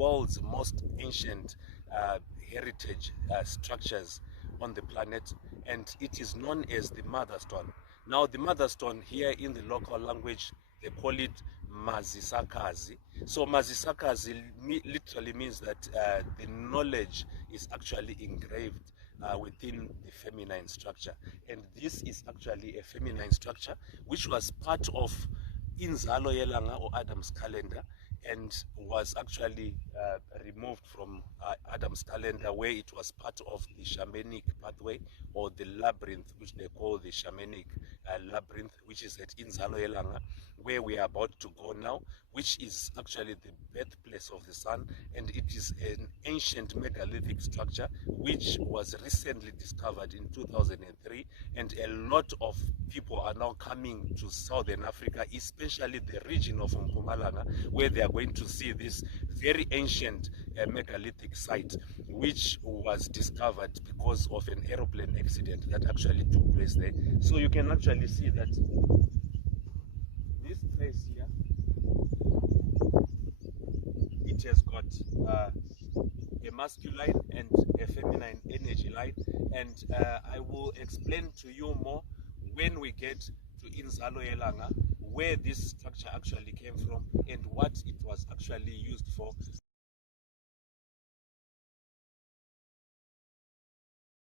world's most ancient heritage structures on the planet, and it is known as the Mother Stone. Now, the Mother Stone here in the local language, they call it Mazisakazi. So Mazisakazi literally means that the knowledge is actually engraved within the feminine structure. And this is actually a feminine structure which was part of Inzalo Yelanga or Adam's calendar, and was actually removed from Adam's calendar, where it was part of the shamanic pathway or the labyrinth, which they call the shamanic labyrinth, which is at Inzalo Yelanga, where we are about to go now, which is actually the birthplace of the sun, and it is an ancient megalithic structure which was recently discovered in 2003, and a lot of people are now coming to Southern Africa, especially the region of Mpumalanga, where they are going to see this very ancient megalithic site, which was discovered because of an aeroplane accident that actually took place there. So you can actually see that this place here, it has got a masculine and a feminine energy line, and I will explain to you more when we get to Inzalo Yelanga, where this structure actually came from and what it was actually used for.